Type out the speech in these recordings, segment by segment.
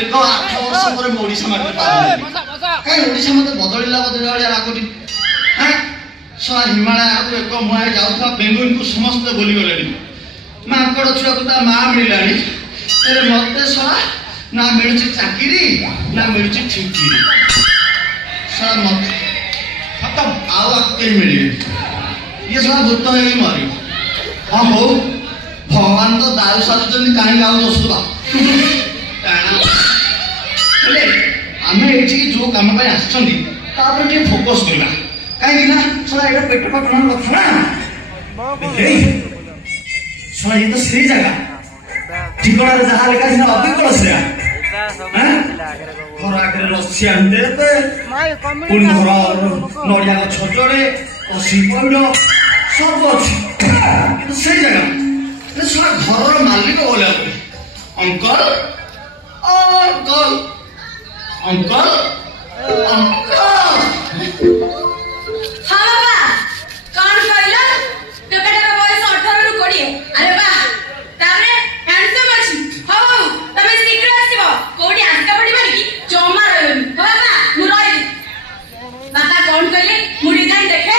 दीर्घ 8 वर्ष पर ओडिशा माटी कहीं ओडिशा मत बदलला लाଗୁଛି सला हिमालय एक मुआ जाऊा बेंगुन को समस्ते बोली गले माकड़ छुआ को माँ मिलानी मत सला ना मिलूँ चाकरी ना मिलूँ ठिकी सला मत खत्म आउ कहीं मिले ये सला भूत हो मरी हाँ हो भगवान तो दारू साजुंट कहीं गाँव दोषुवा आम ये जो कम आसपर फोकस करवा कहीं सला ये पेट पटना कथा ना सला ये तो से जगह ठिकाना जहाँ लिखा अति कलस घर आगे रसी आनते पुणी घर नड़िया गछ जड़े अशी पैड़ सब अच्छे कि से जगह सला घर मालिक बोला अंकल अंकल अंकल अंकल हाँ बाबा कौन कहला टोकाटा का बयस 18 रु 20 अरे बा तारे हैंडसम अछि हो तमे शीघ्र आसीबो कोडी आसका पड़ी मारी जमा रहन हो बाबा मु रही बाबा कौन कहले मु डिजाइन देखे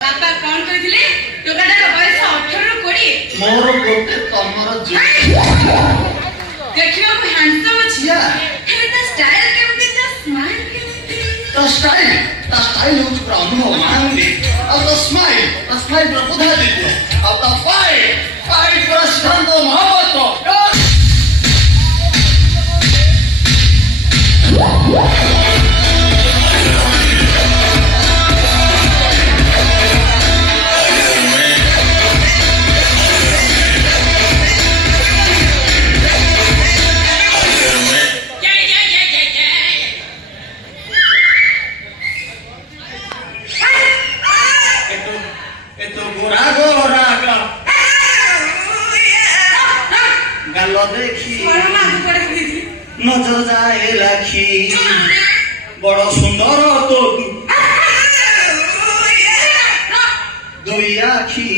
बाबा कौन कहथिले टोकाटा का बयस 18 रु 20 मोर गोटे तमर देखियो को हैंडसम अछि हे ता स्टाइल केमति ता स्माइल केमति ता स्टाइल हो पूरा अनुभव मांगे और द स्माइल प्रबोधा देते और द फाइट पूरा शांत मोहब्बत नजर जाए लाखी बड़ सुंदर तो दुई आखी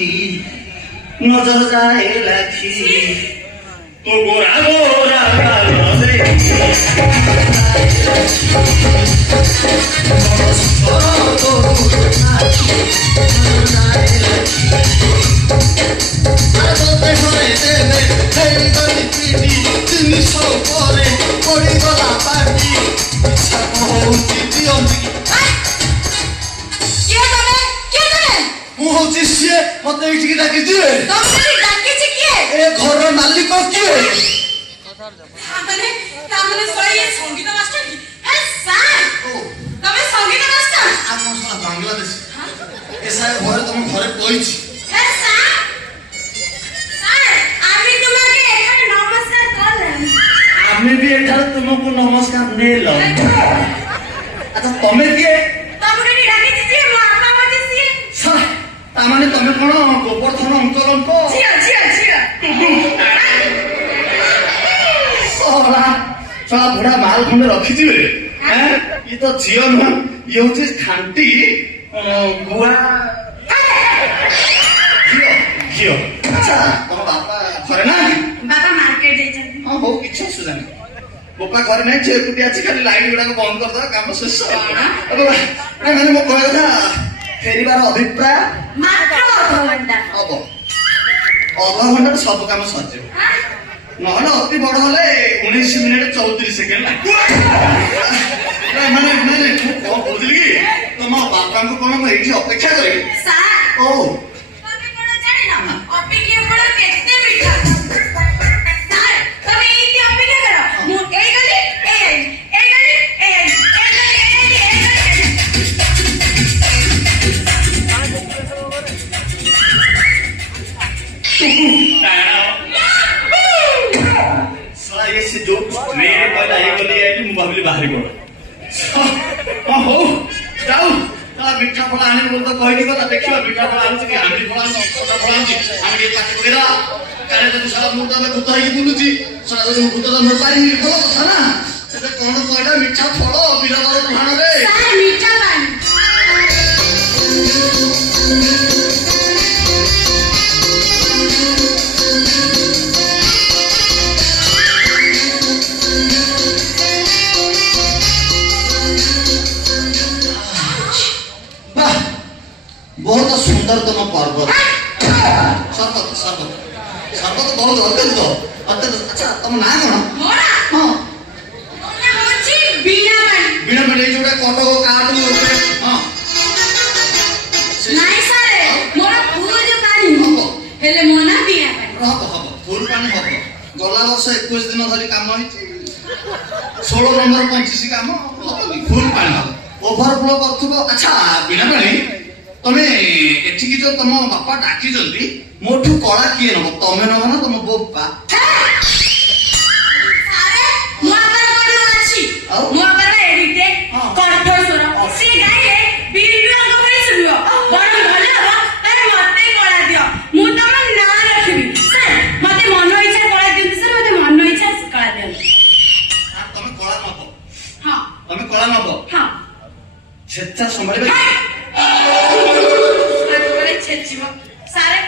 नजर जाए लाखी तो गोरा गोरा गाल देखी बड़ सुंदर तो आखी नजर जाए लाखी अरे तो देखो देवे हेई गली पीटी जिनिस परे पड़ी गला पार्टी इच्छा होउची दियंती के मु होची से मते इठी की डाकी दिए तमने डाके छी के ए घर मालिक किए तामने सही संगीत मास्टर की हे सर तमे संगीत मास्टर आप मसला बांग्लादेश ऐसा घर तुम घरे कहिछि हे सर आमी तुम्हारे एखाने नमस्कार करलेन आमी भी एठार तुमको नमस्कार नेल अच्छा तमे किए तमने डाके छी मो आपा मते सी तामाने तमे कोन गोवर्धन अंकल को छिया साला बुढ़ा माल खंडे रखी थे ये तो झील नुह ये हूँ खांटी गुआ घी अच्छा तुम बापा घरे ना बाबा मार्केट जाइछन हाँ हो किसी असुविधा नहीं बापा घरे ना झे कुटी आज खाली लाइट गुड़ा को बंद कर दो काम शेष मैंने मो कह था फेरिबार अभिप्राय मात्र अध घंटा हम अध घंटा सब काम सर नहले अति बड़ हले 19 मिनिट 34 सेकेंड माने माने कौन बोलली कि तुम बापा को कोन एठी अपेक्षा करी सर ओ तमे कोन जानि ना अपेक्षा बड़ केते मिठा सर तमे एठी अपेक्षा करो मु ए गली साला ये से जो मेरे पहले आई गली आई मु भाबली बाहरी पड़ ହଁ ହଉ ଯାଉ ତା ମିଠା ଫଳ ଆଣିବି ବୋଲି ତ କହିନି କଥା ଦେଖିବା ମିଠା ଫଳ ଆଣୁଛି କି ଆମ୍ବି ଫଳ ଆଣୁଛି ଅସଟା ଫଳ ଆଣୁଛି ଆମେ ଟିକେ ପାଟି ପକେଇଦବା କାଳେ ଯଦି ସାରା ମୁଁ ତ ଏବେ ଭୂତ ହେଇକି ବୁଲୁଛି ସାରା ଯଦି ମୁଁ ଭୂତ ଧରି ପାରିବି ଭଲ କଥା ନା ସେଟା କଣ କହିଲା ମିଠା ଫଳ ବିରବର ଧାନରେ ସାର୍ ମିଠା ପାଣି बहुत सुंदरतम पर्वत सर्वत सर्वत सर्वत बहुत अत्यंत अत्यंत अच्छा तुम ना कौन मोरा हाँ मोना होची बीणा पाणी बिना मिले जोड़े कटक काट हाँ नाही सारे मोरा पूरा जो पाणी हबो हेले मोना बीणा पाणी हबो हबो फुल पानी हबो गला वर्ष 21 दिन धरी काम होइछि 16 नंबर 25 काम फुल पानी हबो ओवरफ्लो करथुबो अच्छा बिना पानी तमे एठिकी जो तम बापा डाकी जल्दी मोठू कला किए नब तमे नब ना तम बोपा सारे मोरा कोडी अछि आउ? मोरा एडिटे हाँ। कंठस्वर से गाइले बीडू अंग भई सुनियो बड़ भले हबो तारे मते कला दियो मु तम ना रखिबी सर मते मन इच्छा कला दियो सर मते मन इच्छा कला दियो तमे कला नब हां तमे कला नब हां छेच्चा संभाळबे करे छेचिबो सारे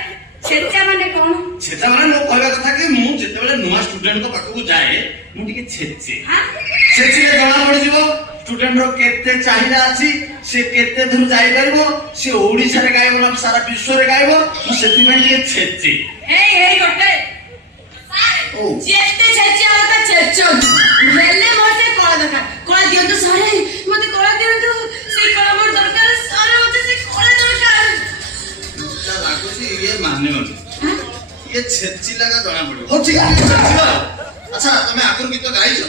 छेचा माने कोन छेच्चा माने नो कहबा कथा कि मु जेते बेले नुवा स्टूडेंट को पाखु जाए मु टिके छेचे हां छेचिले जणा पड़ जिवो स्टूडेंट रो केते चाहिदा अछि से केते दूर जाई परबो से ओडिसा रे गायबो ना सारा विश्व रे गायबो मु सेति में टिके छेचे हे गोटे ओ। जेते छेचिया होता छेचो हेले मोसे कला दरकार कला दियो तो सारे मते कला दियो तो से कला मोर दरकार सारे मते से कला दरकार ता लागो सी ये मानने वाली हां ये छेची लगा जणा पड़ो हो ठीक है छेची अच्छा तमे आगुर गीत गाइछो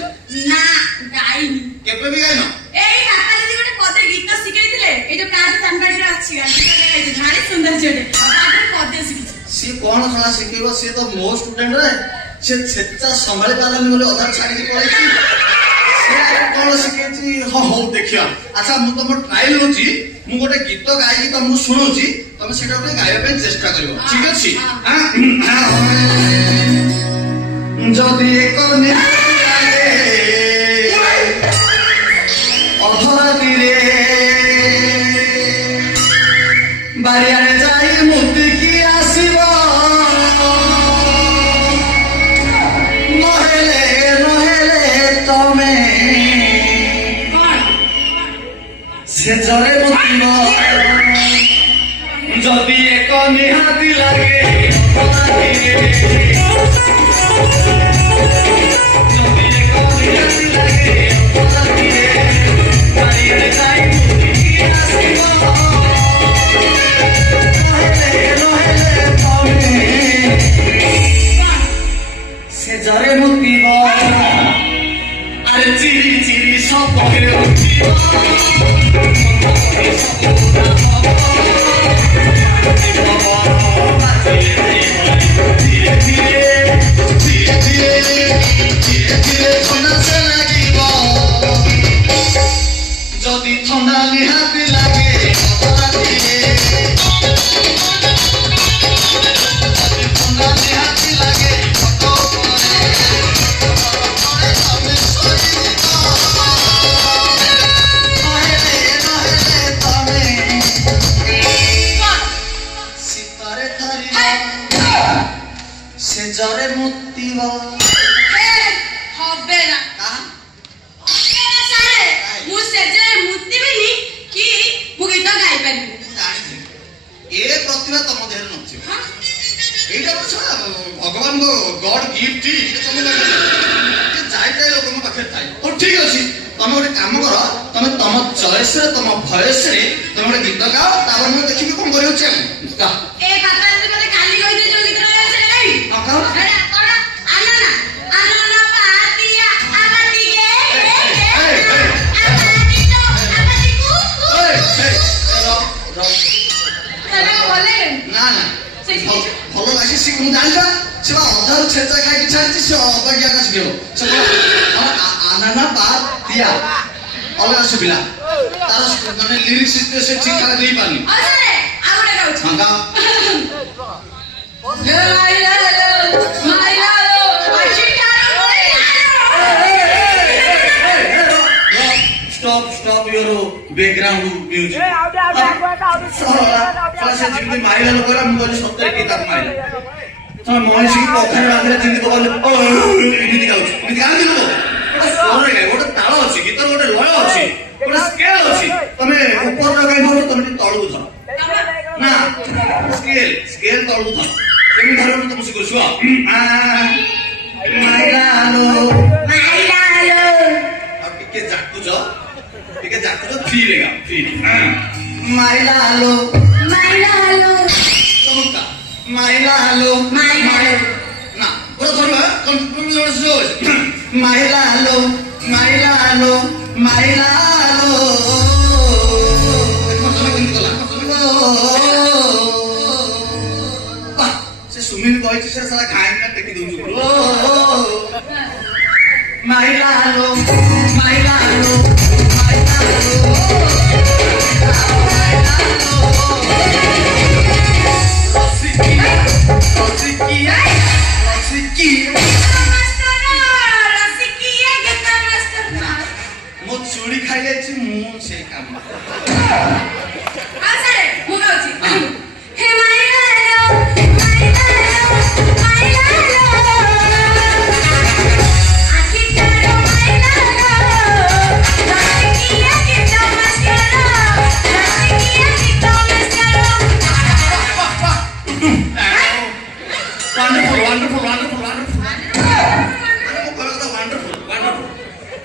ना गाइनी केबे भी गाइनो एई काका जदी गोटे पदे गीत शिखाइतिले ए जो काज संबाड़ी रे अछि गीत गाइछि भारी सुंदर छेडे काका पदे शिखिछि सी कौन खला शिखेबो सी तो मो स्टूडेंट रे से छेचा संभाली पारनी बोले अधार छाड़ी के पळैछि से कौन शिखेछि हो हो देखिया अच्छा मु तुम ट्रायल होची मु गोटे गीत गाई तुम सुनोची तुम सेटा पे गाଇବା पे चेष्टा करियो ठीक अछि যদি কোনে লাগে অধরাতিরে বাড়িয়ারে যাই মুক্তি কি আসিব নহেলে নহেলে তমে कोन সে জরে মুক্তিব যদি এক নিহাতি লাগে অধরাতিরে যদি এক নিহাতি লাগে অধরাতিরে বাড়িয়ারে যাই মুক্তি কি আসিব নহেলে নহেলে তমে कोन সে জরে মুক্তিব আরে চিরি চিরি সপকে উঠিব ধীরে ধীরে ধীরে ধীরে ধীরে ধীরে ঠান্ডা সে লাগিব যদি ঠান্ডা নিহাতি লাগে অধরাতিরে যদি ঠান্ডা নিহাতি লাগে ফটো করে তবে সরিব নহেলে নহেলে তবে कोन শীতরে ধরিব সে জরে মুক্তিব हे हबे ना हबे ना सारे मु सेजे मुक्ति बिनी कि मु गीत गाई परिबी ଏ ପ୍ରତିଭା ତମ ଦେହରେ ନଥିବ हां ଏଇଟା ପଛ ଭଗବାନଙ୍କ ଗଡ୍ ଗିଫ୍ଟ ତମେ ଯାଇଥାଏ ଲୋକଙ୍କ ପାଖରେ ଥାଏ ହଉ ଠିକ ଅଛି ତମେ ଗୋଟେ କାମ କର ତମେ ତମ ଚଏସ ରେ ତମ ଭଏସ ରେ ତମେ ଗୋଟେ ଗୀତ ଗାଅ ତାପରେ ମୁଁ ଦେଖିବି କଣ କରିବାକୁ ଚାହେଁ ଗାଅ ए काका जदी मते काली कहि दे जो गीत गाई से गाई ଆଉ ଗାଅ अरे कोन आना पातिया आबादी गे आबादी तो आबादी कु तने बोले ନା ନା ସେ ଶିଖିଛୁ? ଭଲ ଲାଗେ ସେ ମୁଁ ଜାଣିଛ ସେ ବା ଅଧାରୁ ଛେଚା ଖାଇକି ଛାଡ଼ିଛି ସେ ଅବାଗିଆ ଶିଖିବ ସେ ଆନାନା ପା ଦିଆ ଅଲଗା ଶୁଭିଲା ତାର ମାନେ ଲିରିକ୍ସ ସେ ଠିକ ଠାକ ଦେଇ ପାରୁନି। ଆରେ ଆଉ ଗୋଟେ ଗାଉଛି। ହଁ ଗାଅ। Stop your background music. ସେ ଯେମିତି ମାଇଲା ଲୋକରା ମୁଁ କହିଲି ସତରେ କି ତାକୁ ମାଇଲା। ତମେ ମଣିଷ କି କଥାରେ ବାନ୍ଧିଲେ ଯେମିତି ପକାଉଛ ଏମିତି ଗାଉଛି ଏମିତି ଗାଆନ୍ତି ଲୋକ। ଗୋଟେ ସ୍ୱରରେ ଗାଏ, ଗୋଟେ ତାଳ ଅଛି, ଗୀତର ଗୋଟେ ଲୟ ଅଛି, ଗୋଟେ ସ୍କେଲ ଅଛି। ତମେ ଉପର ଗାଇବ ତମେ ଟିକେ ତଳକୁ ଥାଅ ନା ସ୍କେଲ ତଳକୁ ଥାଅ। କେମିତି ଧରିବ ମୁଁ ତମକୁ ଶିଖୁଛି ଶୁଣ। ଆଉ ଟିକେ ଜାକୁଛ ଫ୍ରିରେ ଗାଅ ଫ୍ରିରେ। ମାଇଲା ହାଲୋ ଚମକା ମାଇଲା ହାଲୋ ନା ପୁରା ଧରିବା ମାଇଲା ହାଲୋ ସେ ସୁମିଲ କହିଛି ସେ ସାରା ଖାଇନା ଟେକି ଦଉଛୁ ମାଇଲା ହାଲୋ ମୋ ଚୁଡ଼ି ଖାଇ ଯାଇଛି ମୁଁ ସେଇ କାମ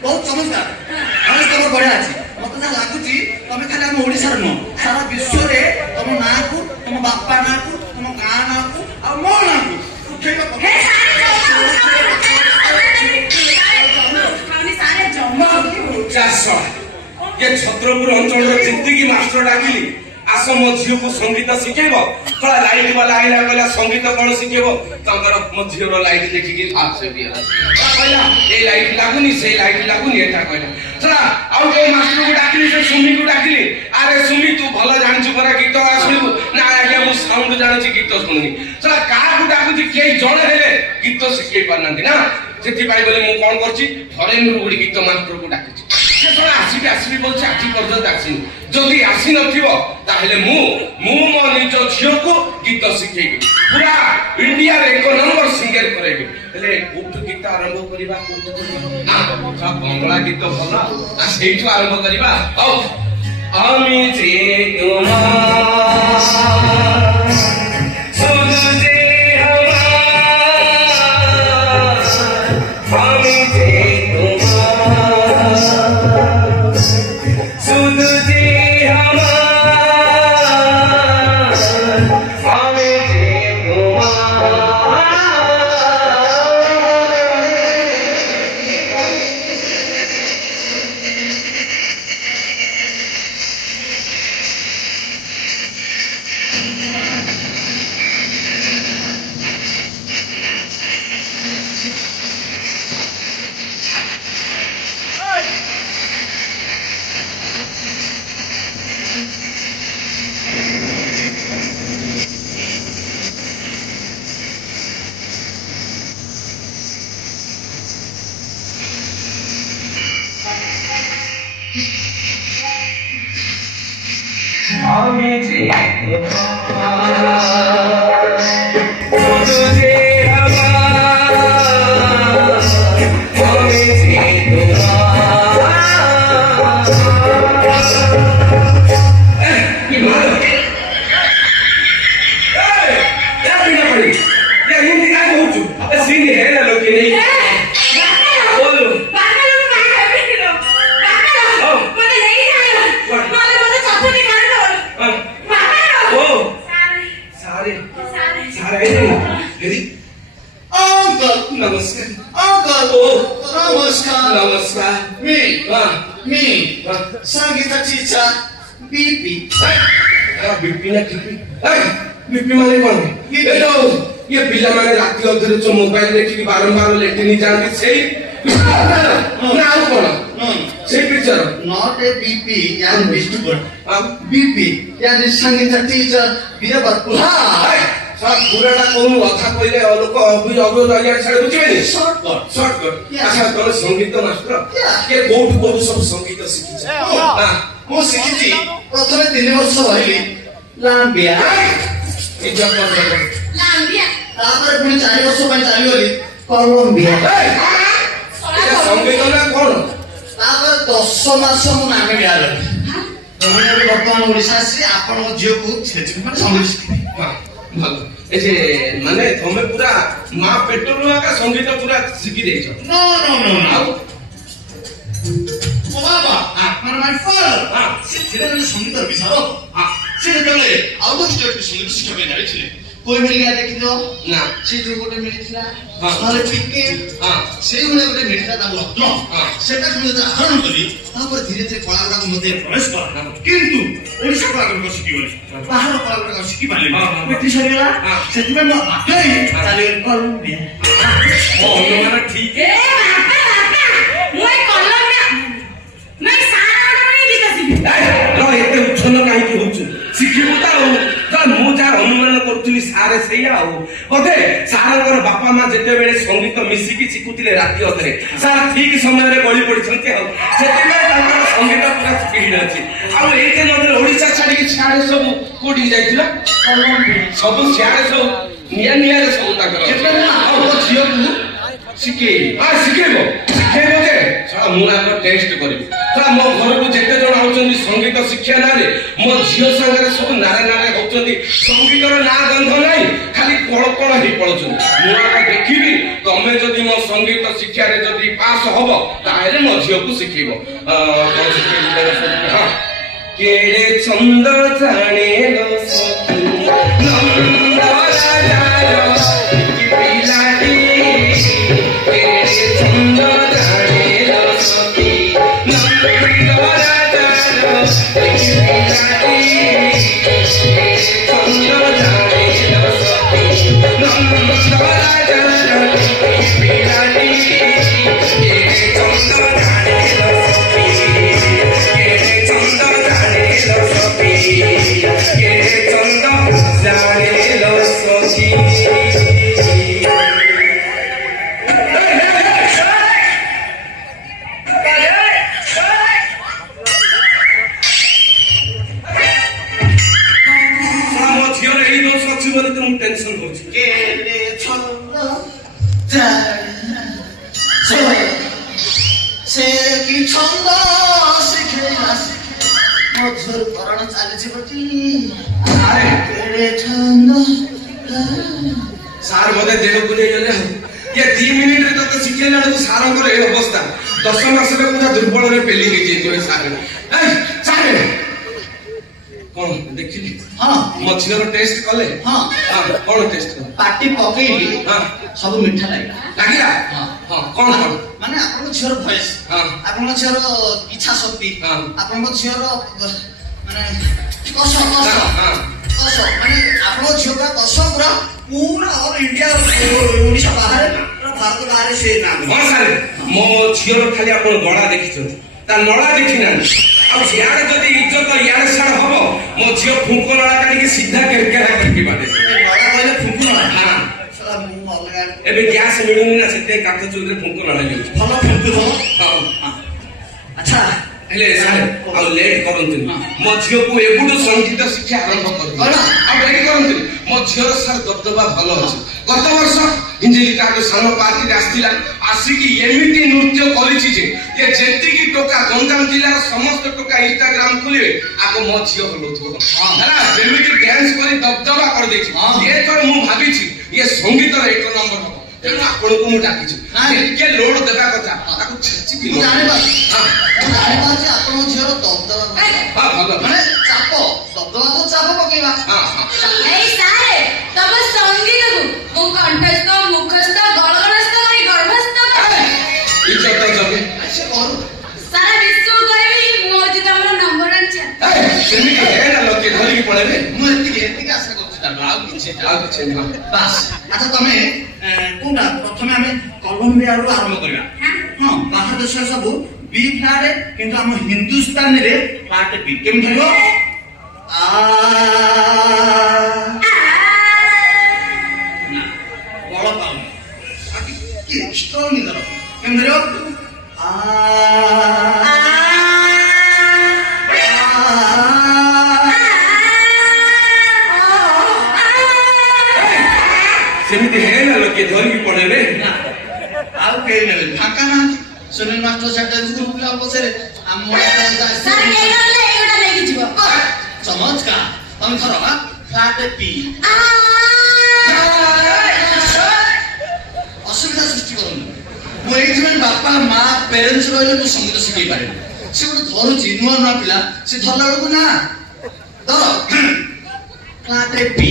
ବହୁତ ଚମତ୍କାର ତମର ବଢିଆ ଅଛି। ମତେ ଯାହା ଲାଗୁଛି ତମେ ଖାଲି ଆମ ଓଡିଶାର ନୁହଁ ସାରା ବିଶ୍ୱରେ ତମ ନାଁକୁ ତମ ବାପା ନାଁକୁ ତମ ଗାଁ ନାଁକୁ ଆଉ ମୋ ନାଁକୁ ଉଠେଇବା ଛତ୍ରପୁର ଅଞ୍ଚଳର ଯେତିକି ମାଷ୍ଟର ଡାକିଲି ଆସ ମୋ ଝିଅକୁ ସଙ୍ଗୀତ ଶିଖେଇବ। କଳା ଲାଇଟ୍ ବାଲା ଆଇଲା କହିଲା ସଙ୍ଗୀତ କଣ ଶିଖେଇବ? ତାଙ୍କର ମୋ ଝିଅର ଲାଇଟ୍ ଦେଖିକି କହିଲା ଏଇ ଲାଇଟ୍ ଲାଗୁନି ସେଇ ଲାଇଟ୍ ଲାଗୁନି ଏଟା କହିଲା। ଶୁଣା ଆଉ ଯୋଉ ମାଷ୍ଟରକୁ ଡାକିଲି ସେ ସୁମିକୁ ଡାକିଲି। ଆରେ ସୁମି ତୁ ଭଲ ଜାଣିଛୁ ପରା ଗୀତ ଶୁଣିବୁ? ନା ଆଜ୍ଞା ମୁଁ ସାଉଣ୍ଡ ଜାଣିଛି ଗୀତ ଶୁଣୁନି। ଶୁଣା କାହାକୁ ଡାକୁଛି କେହି ଜଣେ ହେଲେ ଗୀତ ଶିଖେଇ ପାରୁନାହାନ୍ତି ନା। ସେଥିପାଇଁ ବୋଲି ମୁଁ କଣ କରୁଛି ଫରେନରୁ ଗୋଟେ ଗୀତ ମାଷ୍ଟରକୁ ଡାକିଛି। ଆସିବି ବলছে ଆଜି ପର୍ଯ୍ୟନ୍ତ ଆସିନି। ଯଦି ଆସିନଥିବ ତାହେଲେ ମୁଁ ମୋ ନିଜ ଝିଅକୁ ଗୀତ ଶିଖେଇବି, ପୁରା ଇଣ୍ଡିଆରେ 1 ନମ୍ବର ସିଙ୍ଗର କରେଇବି। ହେଲେ କୋଉଠୁ ଗୀତ ଆରମ୍ଭ କରିବା? ବଙ୍ଗଳା ଗୀତ ଭଲ, ସେଇଠୁ ଆରମ୍ଭ କରିବା। ହଉ আমি যে তোমার শুধু যে আমার আমি যে আমি যে नमस्कार मी संगीत टीचर बीपी बीपी ना टीपी बीपी माने कौन ये पिला माने राति अधरे जो मोबाइल देखि बारंबार लेटिनी जांती सेई ना आउ कोन সেই পিকচার Not a BP, यार Mr. Good. BP, यार संगीत टीचर बिया पुहा. পুরাটা কোন কথা কইলে লোক অভিযোগ ইয়া ছাড়ে বুঝিবেনি Shortcut. Shortcut Yeah. আচ্ছা তুমি সঙ্গীত মাস্টার Yeah. কে কোউঠু কোউঠু সব সঙ্গীত শিখিছে হ্যাঁ ମୁଁ ଶିଖିଛି ପ୍ରଥମେ 3 ବର୍ଷ ରହିଲି ଲାମ୍ବିଆ ଇଜ୍ଜତ କର ଲାମ୍ବିଆ ତାପରେ ପୁଣି 4 ବର୍ଷ ପାଇଁ ଚାଲିଗଲି କଲମ୍ବିଆ এটা সঙ্গীত না কোন ତାପରେ 10 ମାସ ମୁଁ ନାମିବିଆ ରହିଲି ପୁଣି ଏବେ ବର୍ତ୍ତମାନ ଓଡ଼ିଶା ଆସି ଆପଣଙ୍କ ଝିଅକୁ ମାନେ ସଙ୍ଗୀତ ଶିଖିବି হ্যাঁ ভালো এই যে মানে তুমি পুরা মা পেটରୁ আকা সঙ্গীত পুরা শিখি ଦେଇଛ नो नो नो नो ଓ ବାବା ଆପଣ ମାଇ ଫାଦର ହଁ ସେ ଥିଲେ ଜଣେ ସଙ୍ଗୀତ ବିଶାରଦ ହଁ ସେ ଯେତେବେଳେ ଆଉ ଗୋଟେ ଷ୍ଟେଟରେ ସଙ୍ଗୀତ ଶିକ୍ଷା ପାଇଁ ଯାଇଥିଲେ କୋଇ ମିଳିଲା ଦେଖିଥିବ ନା ସେ ଯୋଉ ଗୋଟେ ମିଳିଥିଲା ହଁ। ନହେଲେ ଟିକେ ହଁ ସେଇଭଳିଆ ଗୋଟେ ମିଳିଥିଲା ତାଙ୍କ ରତ୍ନ ହଁ। ସେଟାକୁ ମୁଁ ଯେତେବେଳେ ଆହରଣ କଲି ତାପରେ ଧୀରେ ଧୀରେ କଳା ଗୁଡାକ ମଧ୍ୟରେ ପ୍ରବେଶ କଲା ହଁ। କିନ୍ତୁ ଓଡ଼ିଶା କଳା ଗୁଡାକ ଶିଖିଗଲି ହଁ। ବାହାର କଳା ଗୁଡାକ ଶିଖି ପାରିଲିନି ହଁ, ହଁ, ହଁ। ଏଠି ସରିଗଲା ହଁ। ସେଥିପାଇଁ ମୁଁ ବାଧ୍ୟ ହେଇ ଚାଲିଗଲି କଲମ୍ବିଆ ଓ ଅନୁମାନ ଠିକ ଏ ବାପା ବାପା ମୁଁ ଏ କଲମ୍ବିଆ ନାଇଁ ସାରା ଗୋଟେ ଗୀତ ଶିଖିବି ଏତେ ଉଚ୍ଛନ୍ନ କାହିଁକି ହଉଛୁ ଶିଖିବୁ ତ ଆଉ ତ ମୁଁ ଯାହା ଅନୁମାନ କରୁଥିଲି ସାରେ ସେଇଆ ଆଉ ବୋଧେ ସାରଙ୍କର ବାପା ମା ଯେତେବେଳେ ସଙ୍ଗୀତ ମିଶିକି ଶିଖୁଥିଲେ ରାତି ଅଧରେ ସାର ଠିକ ସମୟରେ ଗଳି ପଡିଛନ୍ତି ଆଉ ସେଥିପାଇଁ ତାଙ୍କର ସଙ୍ଗୀତ ପୁରା ସ୍ପିଡ ଅଛି ଆଉ ଏଇଠି ମଧ୍ୟ ଓଡ଼ିଶା ଛାଡିକି ସିଆଡେ ସବୁ କୋଉଠିକି ଯାଇଥିଲା ସବୁ ସିଆଡେ ସବୁ ନିଆରେ ସବୁ ତାଙ୍କର ସେଥିପାଇଁ ମୁଁ ଆପଣଙ୍କ ଝିଅକୁ ଶିଖେଇବି ଶିଖେଇବ ଶିଖେଇବ ଯେ ଶଳା ମୁଁ ଆଗ ଟେଷ୍ଟ କରିବି ଶଳା ମୋ ଘରକୁ ଯେତେ ଜଣ ଆଉଛନ୍ତି ସଙ୍ଗୀତ ଶିକ୍ଷା ନାଁରେ ମୋ ଝିଅ ସାଙ୍ଗରେ ସବୁ ନାରେ ନାରେ ହଉଛନ୍ତି ସଙ୍ଗୀତର ନାଁ ଗନ୍ଧ ନାହିଁ ଖାଲି କଳ କଳ ହେଇ ପଡୁଛନ୍ତି ମୁଁ ଆଗ ଦେଖିବି ତମେ ଯଦି ମୋ ସଙ୍ଗୀତ ଶିକ୍ଷାରେ ଯଦି ପାସ୍ ହବ ତାହେଲେ ମୋ ଝିଅକୁ ଶିଖେଇବ କଣ ଶିଖେଇବି ତାର ସବୁ ହଁ କେଡ଼େ ଛନ୍ଦ ଜାଣେଲୋ ସଖୀ ନନ୍ଦ ରାଜାର କି ପିଲାଟି କେଡ଼େ ଛନ୍ଦ ଜାଣେଲୋ ସଖୀ ନନ୍ଦ ରାଜାର କି ପିଲାଟି କେଡ଼େ ଛନ୍ଦ ଜାଣେଲୋ ସଖୀ ନନ୍ଦ ରାଜାର କି ପିଲାଟି କେଡ଼େ ଛନ୍ଦ ଜାଣେଲୋ ସଖୀ କେଡ଼େ ଛନ୍ଦ ଜାଣେଲୋ ସଖୀ କେଡ଼େ ଛନ୍ଦ ଜାଣେଲୋ ସଖୀ ମୋ ଝିଅର ଏଇ ଦୋଷ ଅଛି ବୋଲି ତ ମୁଁ ଟେନସନ କରୁଛି କେଡ଼େ ଛନ୍ଦ ସେ କି ଛନ୍ଦ ଶିଖେଇଲା ମଧୁର କରଣ ଚାଲିଯିବ କି ଆରେ କେଡ଼େ ଛନ୍ଦ ସାର୍ ବୋଧେ ଦେହକୁ ନେଇଗଲେ ଆଉ ଇଏ 2 ମିନିଟରେ ତତେ ଶିଖେଇଲା ବେଳକୁ ସାରଙ୍କର ଏ ଅବସ୍ଥା 10 ମାସରେ ପୁରା ଦୁର୍ବଳରେ ପେଲି ହେଇଯାଇଥିବେ ସାର୍ ସାର୍ କଣ ଦେଖିଲି ହଁ ମୋ ଝିଅର ଟେଷ୍ଟ କଲେ ହଁ କଣ ଟେଷ୍ଟ କଲେ ପାଟି ପକେଇଲି ହଁ ସବୁ ମିଠା ଲାଗିଲା ଲାଗିଲା ହଁ ହଁ କଣ କଣ ମାନେ ଆପଣଙ୍କ ଝିଅର ଭଏସ ହଁ ଆପଣଙ୍କ ଝିଅର ଇଚ୍ଛା ଶକ୍ତି ହଁ। ଆପଣଙ୍କ ଝିଅର ମାନେ କଷ କଷ ହଁ କଷ ମାନେ ଆପଣଙ୍କ ଝିଅ ପୁରା କଷ ପୁରା ପୁରା ଅଲ୍ ଇଣ୍ଡିଆ ଓଡ଼ିଶା ବାହାରେ ପୁରା ଭାରତ ବାହାରେ ସେ ନାମ ହଁ ସାର୍ ମୋ ଝିଅର ଖାଲି ଆପଣ ଗଳା ଦେଖିଛନ୍ତି ତା ନଳା ଦେଖିନାହାନ୍ତି ଆଉ ସିଆଡେ ଯଦି ଇଜ୍ଜତ ଇଆଡେ ସିଆଡେ ହବ ମୋ ଝିଅ ଫୁଙ୍କ ନଳା କାଢିକି ସିଧା କେରକେରା କରିକି ବାଡ଼େ ନଳା କହିଲେ ଫୁଙ୍କୁ ନଳା ହଁ ସାଲା ମୁଁ ଅଲଗା ଏବେ ଗ୍ୟାସ ମିଳୁନି ନା ସେଥିପାଇଁ କାଠ ଚୁଲିରେ ଫୁଙ୍କ ନଳା ଯାଉଛି ଭଲ ଫୁଙ୍କୁ ଦବ ହଁ ଆଚ୍ଛା ହେଲେ ସାର୍ ଆଉ ଲେଟ୍ କରନ୍ତୁନି ମୋ ଝିଅକୁ ଏବୁଠୁ ସଙ୍ଗୀତ ଶିକ୍ଷା ଆରମ୍ଭ କରନ୍ତୁ ହେଲା। ଆଉ ଲେଟ୍ କରନ୍ତୁନି ମୋ ଝିଅର ସାର୍ ଦବଦବା ଭଲ ଅଛି ଗତ ବର୍ଷ ହିଞ୍ଜିଲିକା ଗୋଟେ ସାନ ପାର୍ଟିରେ ଆସିଥିଲା ଆସିକି ଏମିତି ନୃତ୍ୟ କରିଛି ଯେ ଯେତିକି ଟୋକା ଗଞ୍ଜାମ ଜିଲ୍ଲାର ସମସ୍ତ ଟୋକା ଇନଷ୍ଟାଗ୍ରାମ ଖୋଲିବେ ଆଗ ମୋ ଝିଅ ହଲଉଥିବ ହେଲା ଯେମିତି ଡ୍ୟାନ୍ସ କରି ଦବଦବା କରିଦେଇଛି ଏଥର ମୁଁ ଭାବିଛି ଇଏ ସଙ୍ଗୀତର 1 ନମ୍ବର ହବ ତେଣୁ ଆପଣଙ୍କୁ ମୁଁ ଡାକିଛି ଟିକେ ଲୋଡ ଦେବା କଥା ତାକୁ ଛେଚିକି ମୁଁ ଜାଣିପାରୁଛି ହଁ ମୁଁ ଜାଣିପାରୁଛି ଆପଣଙ୍କ ଝିଅର ଦବଦବା ହଁ ଭଲ ମାନେ ଚାପ ଦବଦବା ତ ଚାପ ପକେଇବା ହଁ ହଁ ଏଇ ସାରେ ତମ ସଙ୍ଗୀତକୁ ମୁଁ କଣ୍ଠସ୍ଥ ମୁଖସ୍ଥ ଗଳଗଳସ୍ଥ କରି ଗର୍ଭସ୍ଥ କରି ଇଜ୍ଜତ ଜଗେ ସେ କରୁ ସାରା ବିଶ୍ୱକୁ କହିବି ମୁଁ ହଉଛି ତମର ନମ୍ବର 1 ଚାମ୍ପିୟନ ସେମିତି ହେନା ଲୋକେ ଧରିକି ପଳେଇବେ ମୁଁ ଏତିକି ଆଶା କରୁଛି ତାର ଆଉ କିଛି ନୁହଁ ବାସ୍ ଆଚ୍ଛା ତମେ କୋଉଟା ପ୍ରଥମେ ଆମେ କଲମ୍ବିଆରୁ ଆରମ୍ଭ କରିବା ହଁ ବାହାର ଦେଶ ସବୁ বি ফ্ଲାଟ କିନ୍ତୁ ଆମ ହିନ୍ଦୁସ୍ତାନରେ ଫ୍ଲାଟ ବି କେମିତି ଧରିବ ଆ ନା ବଳ ପାଉନି କି ଷ୍ଟ୍ରଙ୍ଗ ଧର କେମିତି ଧରିବ ଆ ସେମିତି ହେ ନା ଲୋକେ ଧରିକି ପଳେଇବେ ନା ଆଉ କେହି ନେବେ ଫାଙ୍କା ନାହାନ୍ତି ସୁନିଲ ମାଷ୍ଟର ସେଟା ସ୍କୁଲ ଅବସରରେ ଆମ ସାର୍ କେହି ନହେଲେ ଏଇଗୁଡ଼ା ନେଇକି ଯିବ ଚମତ୍କାର ତମେ ଧର ଫ୍ଲାଟ ପି ଅସୁବିଧା ସୃଷ୍ଟି କରନ୍ତୁ ମୁଁ ଏଇଥିପାଇଁ ବାପା ମା ପ୍ୟାରେଣ୍ଟସ୍ ରହିଲେ ମୁଁ ସଙ୍ଗୀତ ଶିଖେଇ ପାରିବି ସେ ଗୋଟେ ଧରୁଛି ନୂଆ ନୂଆ ପିଲା ସେ ଧରିଲା ବେଳକୁ ନା ଧର ଫ୍ଲାଟ ପି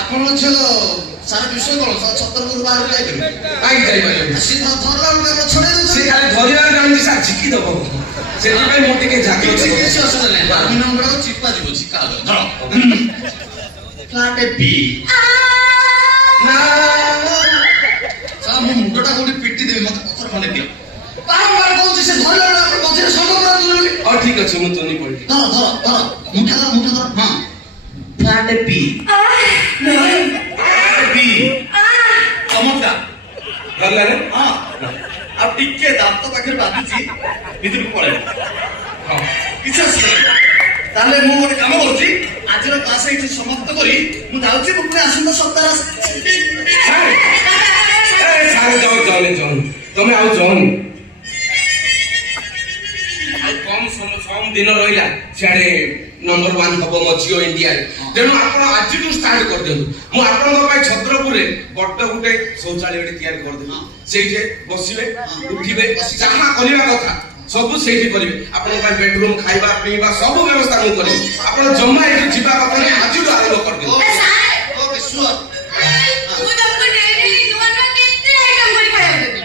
ଆପଣଙ୍କ ଝିଅ ସାରା ବିଷୟ କଣ ଛତ୍ରପୁର ବାହାରକୁ ଯାଇପାରିବେ କାହିଁକି ଯାଇପାରିବେ ସେ ଧରିଲା ବେଳକୁ ଛଡେଇ ସେ ଦଉଛି ଖାଲି ଧରିବାକୁ ଜାଣିଛି ସାର୍ ଝିକି ଦବ ସେଥିପାଇଁ ମୁଁ ଟିକେ ଝାକି କିଛି କିଛି ଅସୁବିଧା ନାହିଁ ହାରମୋନିୟମ ଗୁଡାକ ଚିପା ଯିବ ଚିକା ହବ ଧର ଫ୍ଲାଟ ପି ସାରା ମୋ ମୁଣ୍ଡଟା କୋଉଠି ପିଟି ଦେବି ମତେ ପଥର ଖଣ୍ଡେ ଦିଅ ବାରମ୍ବାର କହୁଛି ସେ ଧରିଲା ବେଳକୁ ଆପଣ ମଝିରେ ସଙ୍ଗ କରାଉଛନ୍ତି ହଉ ଠିକ ଅଛି ମୁଁ ତୁନି ପଡିଲି ଧର ଧର ଧର ମୁଠା ଧର ହଁ ଫ୍ଲାଟ ପି ପି ଚମତ୍କାର ଧରିଲା ରେ ହଁ ଆଉ ଟିକେ ଦାନ୍ତ ପାଖରେ ବାଜୁଛି ଭିତରକୁ ପଳେଇବ ହଁ କିଛି ଅସୁବିଧା ନାହିଁ ତାହେଲେ ମୁଁ ଗୋଟେ କାମ କରୁଛି ଆଜିର କ୍ଲାସ ଏଇଠି ସମାପ୍ତ କରି ମୁଁ ଯାଉଛି ମୁଁ ପୁଣି ଆସନ୍ତା ସପ୍ତାହ ସାର୍ ଯାଉନି ତମେ ଆଉ ଯାଉନି ଆଉ କମ ଦିନ ରହିଲା ସିଆଡେ ନମ୍ବର 1 ହବ ମୋ ଝିଅ ଇଣ୍ଡିଆରେ ତେଣୁ ଆପଣ ଆଜିଠୁ ଷ୍ଟାର୍ଟ କରିଦିଅନ୍ତୁ ମୁଁ ଆପଣଙ୍କ ପାଇଁ ଛତ୍ରପୁରରେ ବଡ ଗୋଟେ ଶୌଚାଳୟଟେ ତିଆରି କରିଦେବି ସେଇଠି ବସିବେ ଉଠିବେ ଯାହା କରିବା କଥା ସବୁ ସେଇଠି କରିବେ ଆପଣଙ୍କ ପାଇଁ ବେଡରୁମ୍ ଖାଇବା ପିଇବା ସବୁ ବ୍ୟବସ୍ଥା ମୁଁ କରିବି ଆପଣ ଜମା ଏଠି ଯିବା କଥା ନାହିଁ ଆଜିଠୁ ଆରମ୍ଭ କରିଦିଅନ୍ତୁ ଓକେ ସୁଅର ମୁଁ ତମକୁ ଡେଲି ନୂଆ ନୂଆ କେତେ ଆଇଟମ କରି ଖାଇବାକୁ ଦେବି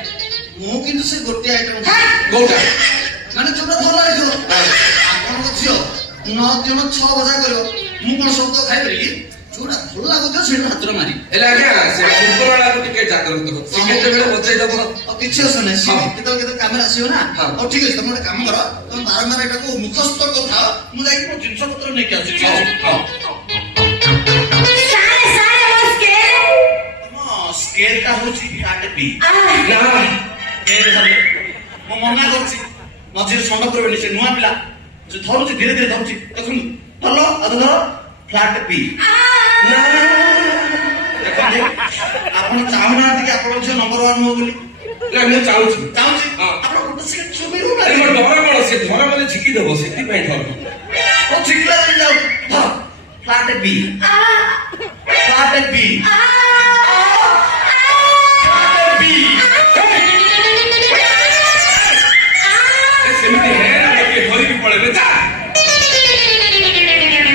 ମୁଁ କିନ୍ତୁ ସେ ଗୋଟିଏ ଆଇଟମ କୋଉଟା ମାନେ ଯୋଉଟା ଭଲ ଲାଗିବ ଆପଣଙ୍କ ଝିଅ 9 ଦିନ 6 ଭଜା କରିବ ମୁଁ କଣ ଶବ୍ଦ ଖାଇପାରିବି ଯୋଉଟା ଭଲ ଲାଗୁଥିବ ସେଇଟା ହାତରେ ମାରି ହେଲେ ଆଜ୍ଞା ସେ ପୂର୍ବବେଳାକୁ ଟିକେ ଜାଗ୍ରତ କର ସେ କେତେବେଳେ ବଞ୍ଚେଇ ଦବ ଆଉ କିଛି ଅସୁବିଧା ନାହିଁ ସିଏ କେତେବେଳେ କାମରେ ଆସିବ ନା ହଁ। ହଉ ଠିକ ଅଛି ତମେ ଗୋଟେ କାମ କର ତମେ ବାରମ୍ବାର ଏଟାକୁ ମୁଖସ୍ଥ କଥା ମୁଁ ଯାଇକି ମୋ ଜିନିଷ ପତ୍ର ନେଇକି ଆସୁଛି ହଉ ସାରେ ସାରେ ମୋ ସ୍କେଲ ତମ ସ୍କେଲଟା ହଉଛି ଫ୍ଲାଟ ପି ନା ସ୍କେଲ ଧରିଲେ ମୁଁ ମନା କରୁଛି ମଝିରେ ଷଣ୍ଢ କରିବେନି ସେ ନୂଆ ପିଲା ସେ ଧରୁଛି ଧୀରେ ଧୀରେ ଧରୁଛି ଦେଖନ୍ତୁ ଭଲ ଆଉ ଧର ଫ୍ଲାଟ ପି ଦେଖନ୍ତୁ ଆପଣ ଚାହୁଁନାହାନ୍ତି କି ଆପଣଙ୍କ ଝିଅ ନମ୍ବର 1 ହବ ବୋଲି ନା ମୁଁ ଚାହୁଁଛି ଚାହୁଁଛି ହଁ। ଆପଣ ଗୋଟେ ସେକେଣ୍ଡ ଚୁପ୍ ଆରେ ହେଇଯାଉ ମୋ ଡର କଣ ସେ ଧର ବୋଲେ ଝିକି ଦବ ସେଥିପାଇଁ ଧର ଓ ଠିକ ଯାଉ ଧର ଫ୍ଲାଟ ପି ଆ